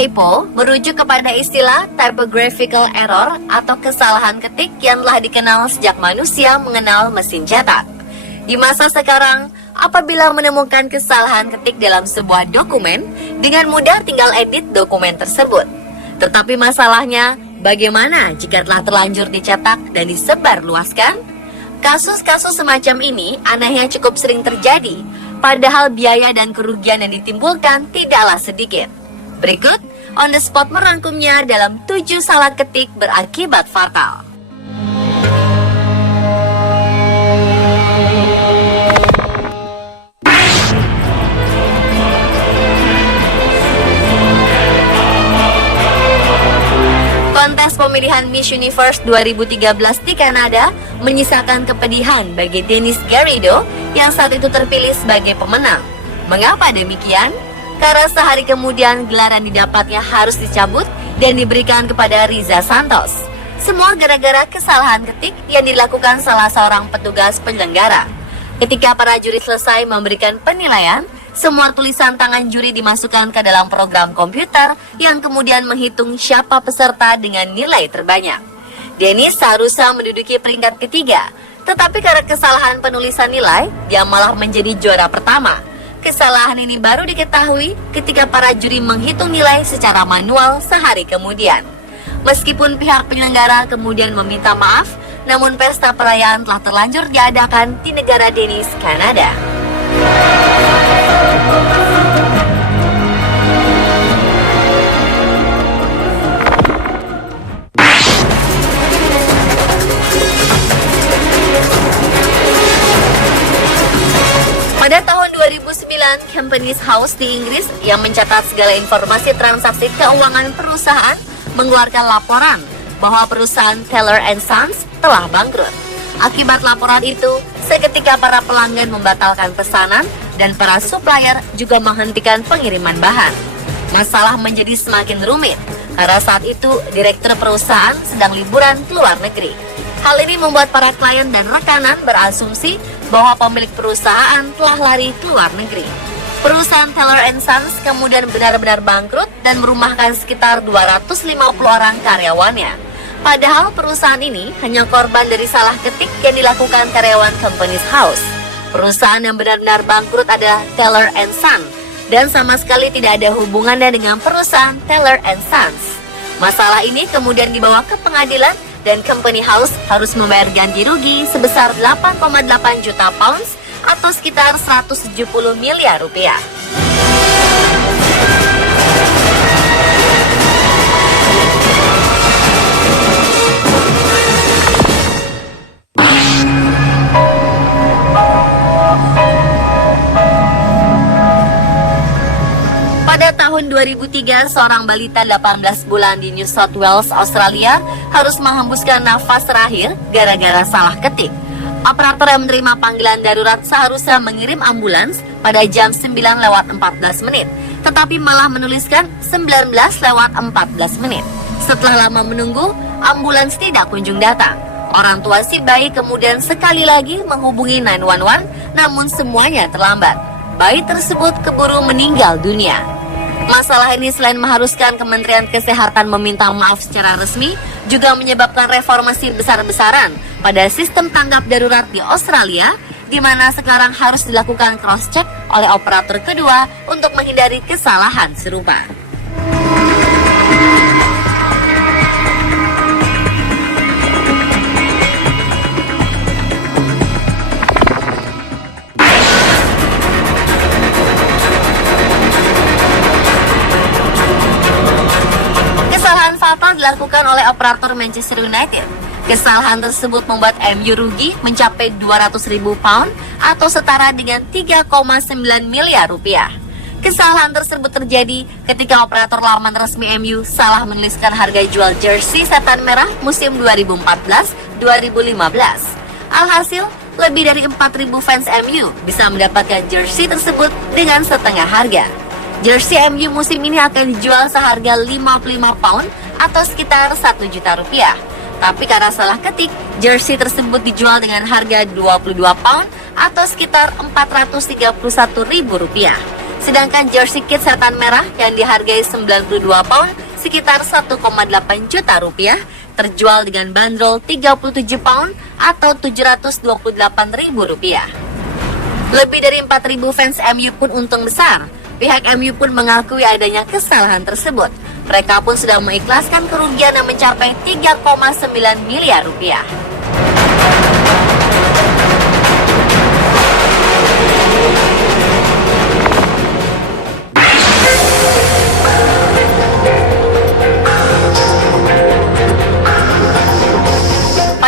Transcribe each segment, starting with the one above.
Typo merujuk kepada istilah typographical error atau kesalahan ketik yang telah dikenal sejak manusia mengenal mesin cetak. Di masa sekarang, apabila menemukan kesalahan ketik dalam sebuah dokumen, dengan mudah tinggal edit dokumen tersebut. Tetapi masalahnya, bagaimana jika telah terlanjur dicetak dan disebarluaskan? Kasus-kasus semacam ini anehnya cukup sering terjadi, padahal biaya dan kerugian yang ditimbulkan tidaklah sedikit. Berikut, On The Spot merangkumnya dalam 7 salah ketik berakibat fatal. Kontes pemilihan Miss Universe 2013 di Kanada menyisakan kepedihan bagi Dennis Garrido yang saat itu terpilih sebagai pemenang. Mengapa demikian? Karena sehari kemudian gelaran didapatnya harus dicabut dan diberikan kepada Riza Santos. Semua gara-gara kesalahan ketik yang dilakukan salah seorang petugas penyelenggara. Ketika para juri selesai memberikan penilaian, semua tulisan tangan juri dimasukkan ke dalam program komputer yang kemudian menghitung siapa peserta dengan nilai terbanyak. Dennis seharusnya menduduki peringkat ketiga, tetapi karena kesalahan penulisan nilai, dia malah menjadi juara pertama. Kesalahan ini baru diketahui ketika para juri menghitung nilai secara manual sehari kemudian. Meskipun pihak penyelenggara kemudian meminta maaf, namun pesta perayaan telah terlanjur diadakan di negara Dennis, Kanada. Pada tahun 2009, Companies House di Inggris yang mencatat segala informasi transaksi keuangan perusahaan mengeluarkan laporan bahwa perusahaan Taylor & Sons telah bangkrut. Akibat laporan itu, seketika para pelanggan membatalkan pesanan dan para supplier juga menghentikan pengiriman bahan. Masalah menjadi semakin rumit karena saat itu direktur perusahaan sedang liburan ke luar negeri. Hal ini membuat para klien dan rekanan berasumsi bahwa pemilik perusahaan telah lari ke luar negeri. Perusahaan Taylor & Sons kemudian benar-benar bangkrut dan merumahkan sekitar 250 orang karyawannya. Padahal perusahaan ini hanya korban dari salah ketik yang dilakukan karyawan Companies House. Perusahaan yang benar-benar bangkrut adalah Taylor & Sons dan sama sekali tidak ada hubungannya dengan perusahaan Taylor & Sons. Masalah ini kemudian dibawa ke pengadilan dan Company House harus membayar ganti rugi sebesar 8,8 juta pounds atau sekitar 170 miliar rupiah. Pada tahun 2003, seorang balita 18 bulan di New South Wales, Australia harus menghembuskan nafas terakhir gara-gara salah ketik. Operator yang menerima panggilan darurat seharusnya mengirim ambulans pada jam 9:14 menit, tetapi malah menuliskan 19:14 menit. Setelah lama menunggu, ambulans tidak kunjung datang. Orang tua si bayi kemudian sekali lagi menghubungi 911, namun semuanya terlambat. Bayi tersebut keburu meninggal dunia. Masalah ini selain mengharuskan Kementerian Kesehatan meminta maaf secara resmi, juga menyebabkan reformasi besar-besaran pada sistem tanggap darurat di Australia, di mana sekarang harus dilakukan cross-check oleh operator kedua untuk menghindari kesalahan serupa. Dilakukan oleh operator Manchester United. Kesalahan tersebut membuat MU rugi mencapai 200.000 pound atau setara dengan 3,9 miliar rupiah. Kesalahan tersebut terjadi ketika operator laman resmi MU salah menuliskan harga jual jersey setan merah musim 2014-2015. Alhasil, lebih dari 4.000 fans MU bisa mendapatkan jersey tersebut dengan setengah harga. Jersey MU musim ini akan dijual seharga 55 pound atau sekitar 1 juta rupiah. Tapi karena salah ketik, jersey tersebut dijual dengan harga 22 pound atau sekitar 431.000 rupiah. Sedangkan jersey kit setan merah yang dihargai 92 pound sekitar 1,8 juta rupiah terjual dengan bandrol 37 pound atau 728.000 rupiah. Lebih dari 4.000 fans MU pun untung besar. Pihak MU pun mengakui adanya kesalahan tersebut. Mereka pun sudah mengikhlaskan kerugian yang mencapai 3,9 miliar rupiah.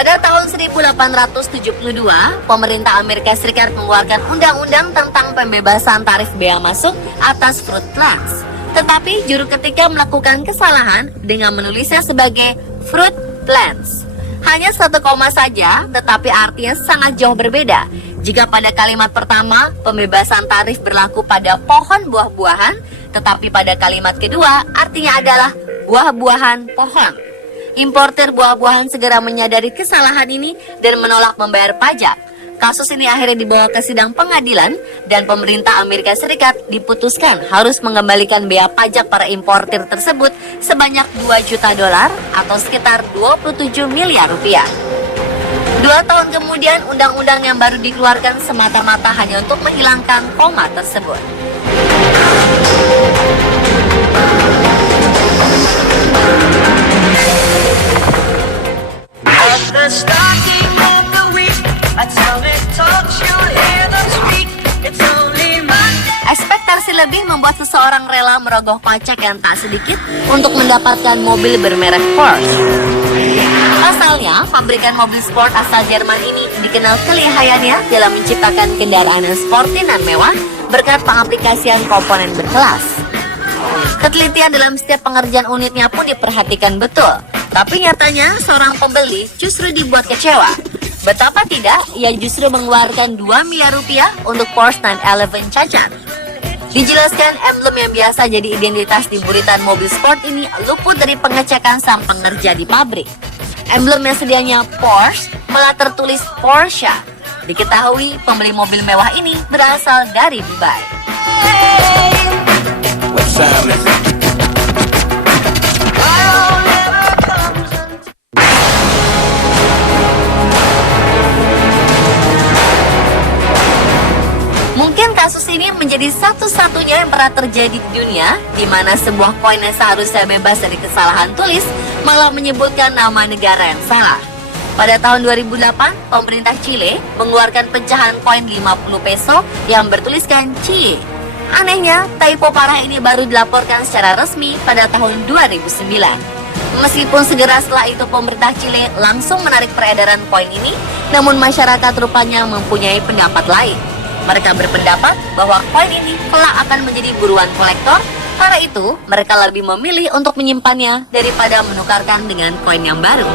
Pada tahun 1872, pemerintah Amerika Serikat mengeluarkan undang-undang tentang pembebasan tarif bea masuk atas fruit plants. Tetapi juru ketika melakukan kesalahan dengan menulisnya sebagai fruit plants. Hanya satu koma saja, tetapi artinya sangat jauh berbeda. Jika pada kalimat pertama, pembebasan tarif berlaku pada pohon buah-buahan, tetapi pada kalimat kedua, artinya adalah buah-buahan pohon. Importer buah-buahan segera menyadari kesalahan ini dan menolak membayar pajak. Kasus ini akhirnya dibawa ke sidang pengadilan dan pemerintah Amerika Serikat diputuskan harus mengembalikan bea pajak para importer tersebut sebanyak 2 juta dolar atau sekitar 27 miliar rupiah. 2 tahun kemudian, undang-undang yang baru dikeluarkan semata-mata hanya untuk menghilangkan koma tersebut. Ekspektasi lebih membuat seseorang rela merogoh kocek yang tak sedikit untuk mendapatkan mobil bermerek Porsche. Pasalnya, pabrikan mobil sport asal Jerman ini dikenal kelihayannya dalam menciptakan kendaraan yang sporty dan mewah berkat pengaplikasian komponen berkelas. Ketelitian dalam setiap pengerjaan unitnya pun diperhatikan betul. Tapi nyatanya, seorang pembeli justru dibuat kecewa. Betapa tidak, ia justru mengeluarkan 2 miliar rupiah untuk Porsche 911 cacat. Dijelaskan, emblem yang biasa jadi identitas di buritan mobil sport ini luput dari pengecekan sang pengerja di pabrik. Emblem yang sedianya Porsche malah tertulis Porsche. Diketahui, pembeli mobil mewah ini berasal dari Dubai. Mungkin kasus ini menjadi satu-satunya yang pernah terjadi di dunia, di mana sebuah koin yang seharusnya bebas dari kesalahan tulis malah menyebutkan nama negara yang salah. Pada tahun 2008, pemerintah Chile mengeluarkan pecahan koin 50 peso yang bertuliskan Chile. Anehnya, typo parah ini baru dilaporkan secara resmi pada tahun 2009. Meskipun segera setelah itu pemerintah Chile langsung menarik peredaran koin ini, namun masyarakat rupanya mempunyai pendapat lain. Mereka berpendapat bahwa koin ini kelak akan menjadi buruan kolektor. Karena itu, mereka lebih memilih untuk menyimpannya daripada menukarkan dengan koin yang baru.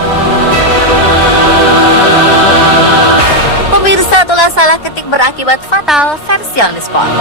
Pemirsa, itulah salah ketik berakibat fatal versi on the spot.